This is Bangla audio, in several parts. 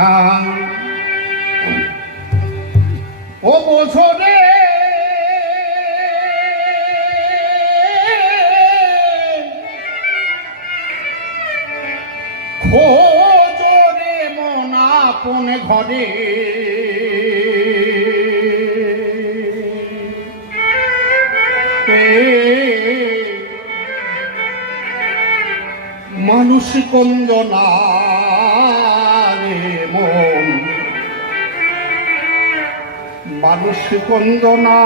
খান ও বোঝো রে খোঁজো রে মন আপন ঘরে মানুষ কন্দনা রে মন মানুষ কন্দনা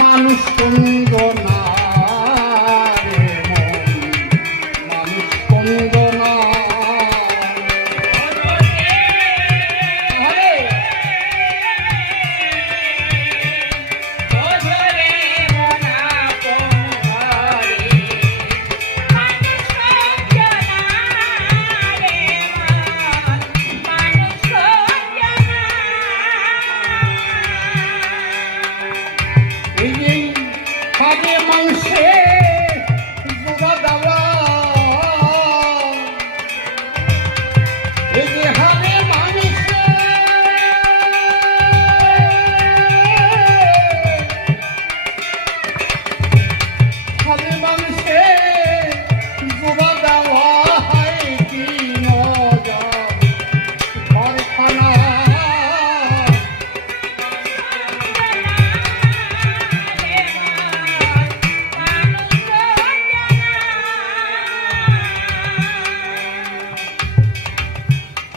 মানুষ কন্দনা রে মন মানুষ কন্দনা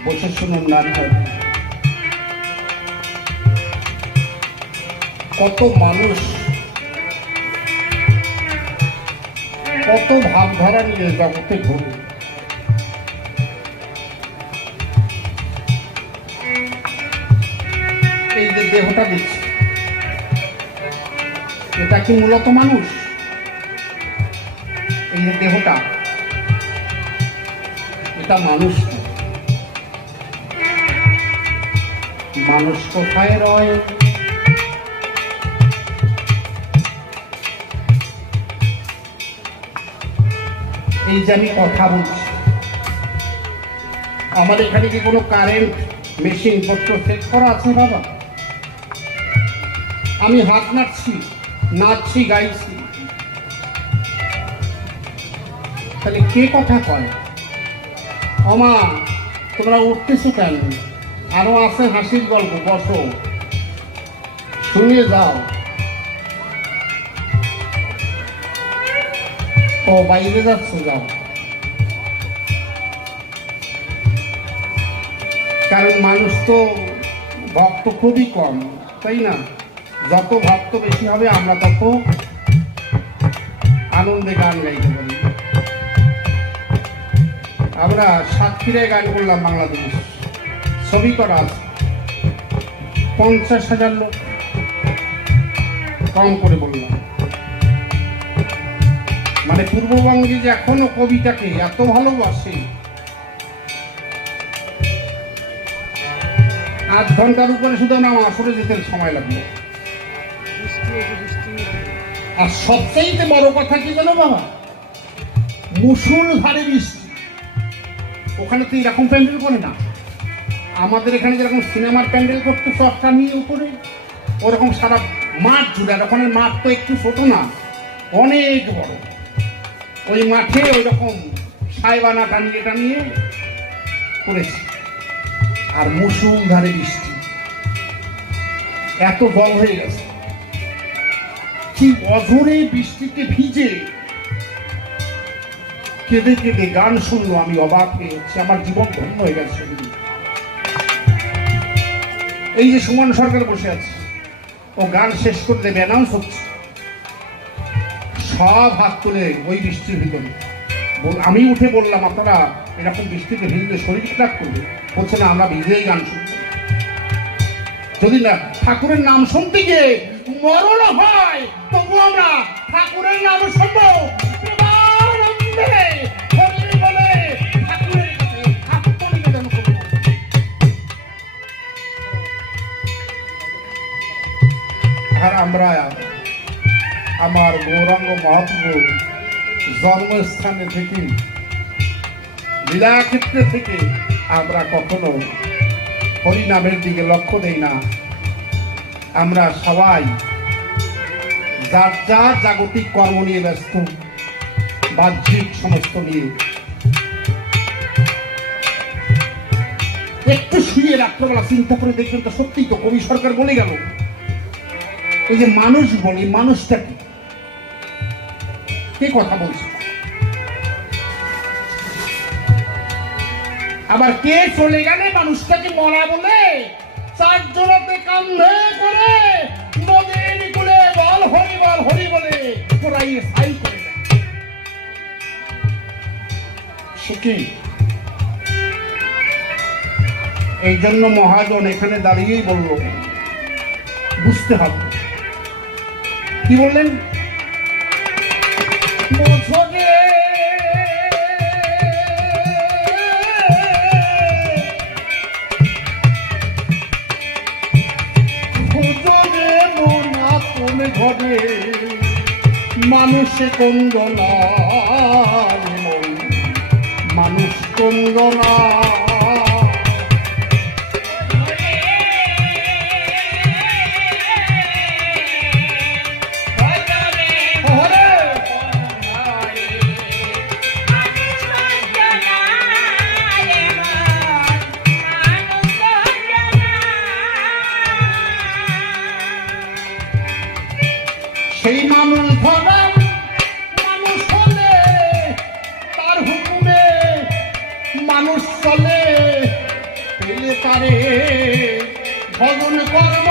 বসে শুনুন নাটক কত মানুষ কত ভাবধারা নিয়ে জগতে ঘুরে এই যে দেহটা দিচ্ছে এটা কি মূলত মানুষ? এই যে দেহটা এটা মানুষ মানুষ কোথায় রয়? এই যে আমি কথা বলছি আমার এখানে কি কোনো কারেন্ট মেশিন পত্র সেট করা আছে বাবা? আমি হাত নাড়ছি নাচছি গাইছি তাহলে কে কথা কয়? ওমা তোমরা উঠতেছো কেন? আরো আছে হাসির গল্প, বসো শুনে যাও। ও বাইরে যাচ্ছে, যাও। কারণ মানুষ তো ভক্ত খুবই কম, তাই না? যত ভক্ত বেশি হবে আমরা তত আনন্দে গান গাইতে পারি। আমরা সাতক্ষীরায় গান করলাম, বাংলাদেশ ছবি করা আছে, 50,000 লোক, কম করে বললাম। মানে পূর্ববঙ্গে যে এখনো কবিতাকে এত ভালোবাসে, 8 ঘন্টার উপরে শুধু না আসরে যেতে সময় লাগলো। আর সবচেয়ে বড় কথা কি জানো বাবা? মুষলধারে বৃষ্টি। ওখানে তো এরকম প্যান্ডেল করে না। আমাদের এখানে যেরকম সিনেমার প্যান্ডেল করতে চটকা নিয়ে উপরে, ওরকম সারা মাঠ জুড়ে। আর ওখানে মাঠ তো একটু ছোট না, অনেক বড়। ওই মাঠে ওই রকম সাইবানা টানিয়ে করেছে। আর মুষলধারে বৃষ্টি, এত জল হয়ে গেছে। কি অঝরে বৃষ্টিতে ভিজে কেঁদে কেঁদে গান শুনলো, আমি অবাক হয়ে যাচ্ছি। আমার জীবন ধন্য হয়ে গেছে। এই যে সুমন সরকার বসে আছে, ও গান শেষ করে দেবে, অ্যানাউন্স হচ্ছে। সব হাত তুলে ওই বৃষ্টির ভিতরে। আমি উঠে বললাম, আপনারা এরকম বৃষ্টিতে ভিজলে শরীর খারাপ করবে? বলছে না, আমরা ভিজেই গান শুনবো। যদি না ঠাকুরের নাম শুনতে গিয়ে মরণ হয়, তবু আমরা ঠাকুরের নাম শুনবো। আর আমরা আমার গৌরাঙ্গ মহাপ্রভুর জন্মস্থানে থেকে, লীলাক্ষেত্রে থেকে আমরা কখনো হরিনামের দিকে লক্ষ্য দেই না। আমরা সবাই যার যার জাগতিক কর্ম নিয়ে ব্যস্ত, বাহ্যিক সমস্ত নিয়ে। একটু শুয়ে রাত্রবেলা চিন্তা করে দেখবেন তো, সত্যিই তো কবি সরকার বলে গেল, এই যে মানুষ বলি, মানুষটা কি? কে কথা বলছে? আবার কে চলে গেলে মানুষটাকে মরা বলে? চারজনতে কান্ধে করে নদীর কুলে বল হরি বলে পুরাই সাই করে দেয়। সে কি? এই জন্য মহাজন এখানে দাঁড়িয়েই বলল, বুঝতে হবে। কি বললেন? বোঝোগে মোনা কোন ঘরে মানুষে কন্দনা, মানুষ কন্দনা। সেই মানুষ ভগবান মানুষ হলে তার হুকুমে মানুষ চলে, পেলে তারে ভজন কর্ম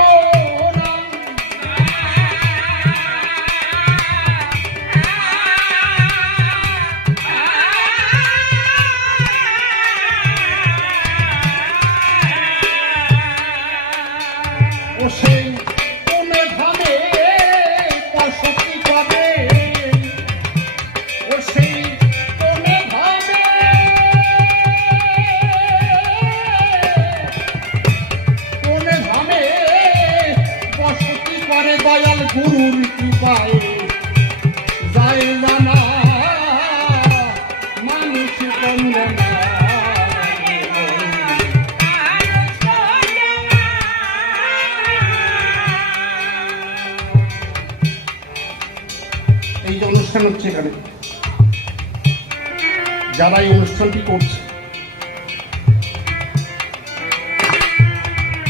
ও সেই কোনে ধামে বসতি করে, ও সেই কোনে ধামে বসতি করে, দয়াল গুরুর কৃপায় যায় জানা মানুষ বন্দনা। এই যে অনুষ্ঠান হচ্ছে এখানে, যারা এই অনুষ্ঠানটি করছে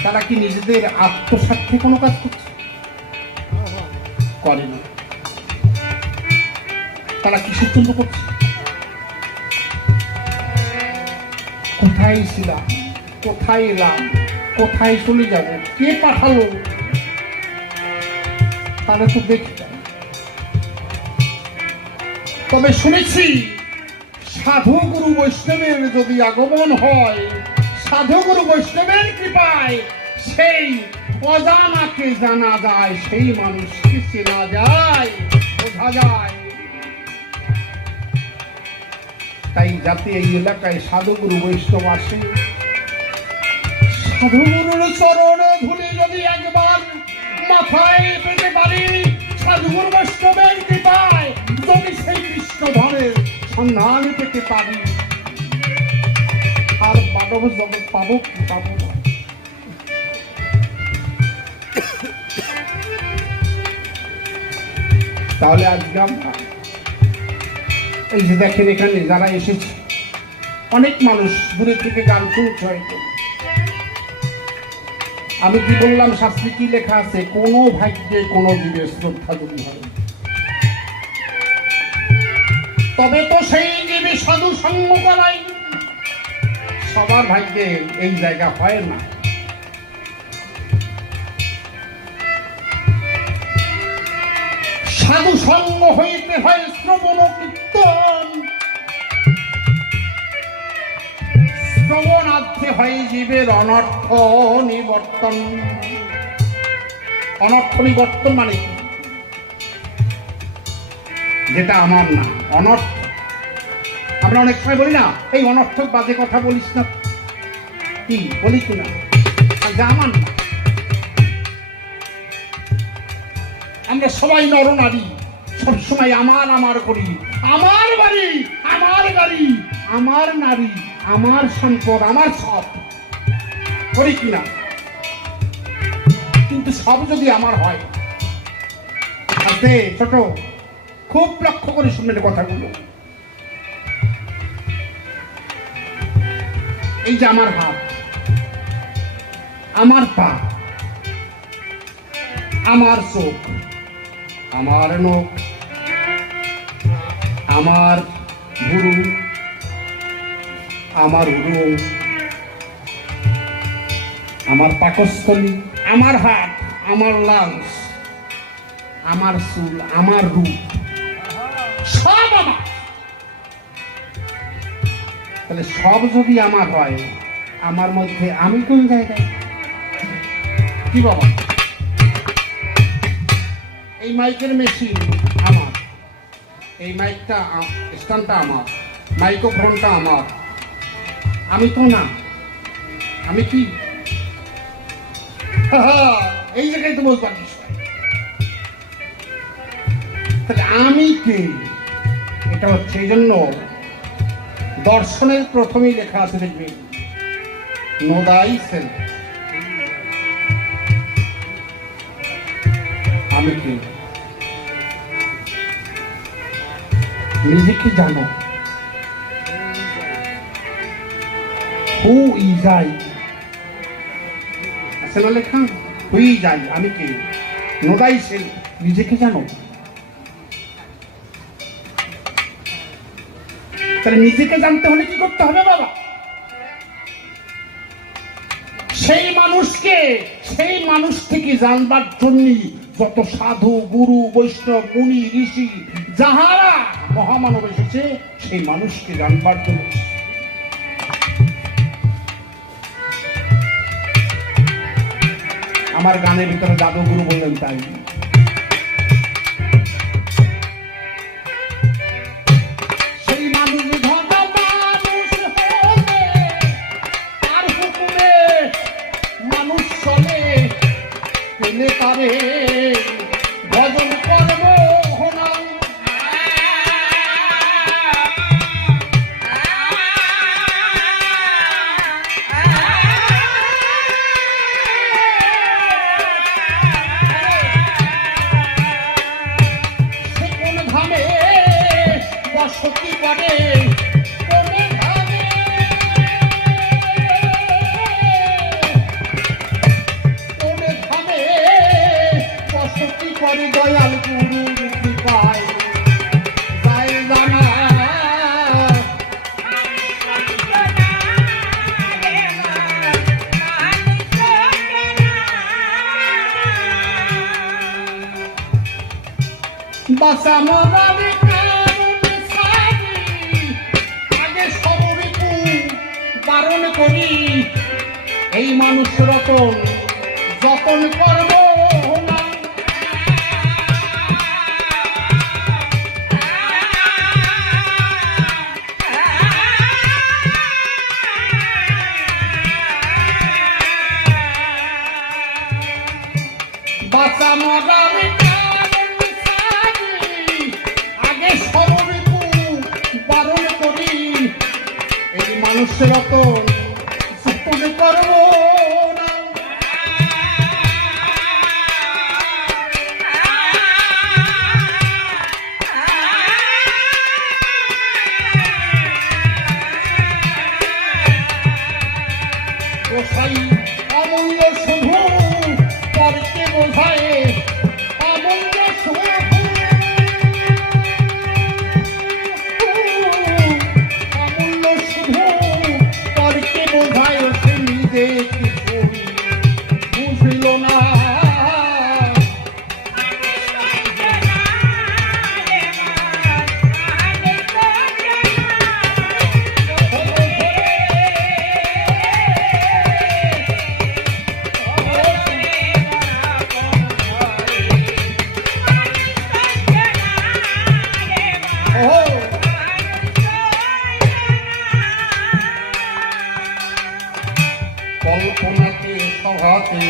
তারা কি নিজেদের আত্মস্বার্থে কোনো কাজ করছে? করে না। তারা কিসের জন্য করছে? কোথায় ছিলাম, কোথায় এলাম, কোথায় চলে যাব, কে পাঠালো, তারা তো দেখতে। তবে শুনেছি সাধু গুরু বৈষ্ণবের যদি আগমন হয়, সাধু গুরু বৈষ্ণবের কৃপায় সেই অজানাকে জানা যায়, সেই মানুষকে চেনা যায়, বোঝা যায়। তাই যাতে এই এলাকায় সাধু গুরু বৈষ্ণব আসে, সাধু গুরুর চরণে ধুলি যদি একবার মাথায় পেতে পারি, সাধু গুরু বৈষ্ণবের কৃপায় যদি সেই কৃষ্ণ ধনের সন্ধান পেতে পারি, আর মানব জগৎ পাবো কি পাবো না? তাহলে আজকে আমরা এই যে দেখেন এখানে যারা এসেছে, অনেক মানুষ দূরে থেকে গান শুনছে হয়তো। আমি কি বললাম, শাস্ত্রে কি লেখা আছে? কোনো ভাগ্যে কোনো জীবের শ্রদ্ধা যদি হয়, তবে তো সেই জীবে সাধু সঙ্গ করাই। সবার ভাগ্যে এই জায়গা হয় না। সাধু সঙ্গ হইতে হয় শ্রবণ কীর্তন, শ্রবণার্থে হয় জীবের অনর্থ নিবর্তন। অনর্থ নিবর্তন মানে কি? যেটা আমার না, অনর্থ। আমরা অনেক সময় বলি না, এই অনর্থক বাজে কথা বলিস না, কি বলি কিনা, যা আমার না। আমরা সবাই নরনারী, সবসময় আমার আমার করি, আমার বাড়ি, আমার গাড়ি, আমার নারী, আমার সম্পদ, আমার সব করি কিনা। কিন্তু সব যদি আমার হয়, আজকে ছোট খুব লক্ষ্য করে শুনবেন কথাগুলো। এই যে আমার হাত, আমার পা, আমার চোখ, আমার নখ, আমার ভুরু, আমার উরু, আমার পাকস্থলী, আমার হাত, আমার লাংস, আমার চুল, আমার রূপ, সব আমার। তাহলে সব যদি আমার হয়, আমার মধ্যে আমি কোন জায়গায়? কি বাবা, এই মাইকের মেশিন আমার, এই মাইকটা স্ট্যান্ডটা আমার, মাইক্রোফোনটা আমার, আমি তো না। আমি কি? এই জায়গায় তো বলতে পারিস। তাহলে আমি কে? এটা হচ্ছে এই জন্য দর্শনের প্রথমেই লেখা আছে, দেখবে, নো দাই সেলফ। আমি কে? নিজেকে জানো। হু ইজ আই, আছে না লেখা? হু ইজ আই, আমি কে? নো দাই সেলফ, নিজেকে জানো। তাহলে নিজেকে জানতে হলে কি করতে হবে বাবা? সেই মানুষকে, সেই মানুষ থেকে জানবার জন্য যত সাধু, গুরু, বৈষ্ণব, মুনি, ঋষি, যাহারা মহামানব এসেছে, সেই মানুষকে জানবার জন্য। আমার গানের ভিতরে জাদুগুরু বললেন তাই। ভজন করব কোন ধামে বসতি করে, করে দয়াল গুরুর কৃপায় যায় জানা। বাসা মরারে আগে সবরিপু বারণ করি, এই মানুষ রতন যতন করব না। বাসা মরারে আগে সবরিপু বারণ করি, এই মানুষের রতন যতন করব না। অমূল্য শুধু পরকে বোঝায়, অমূল্য শুধু, অমূল্য শুধু পরকে গোপনাতে সভাতে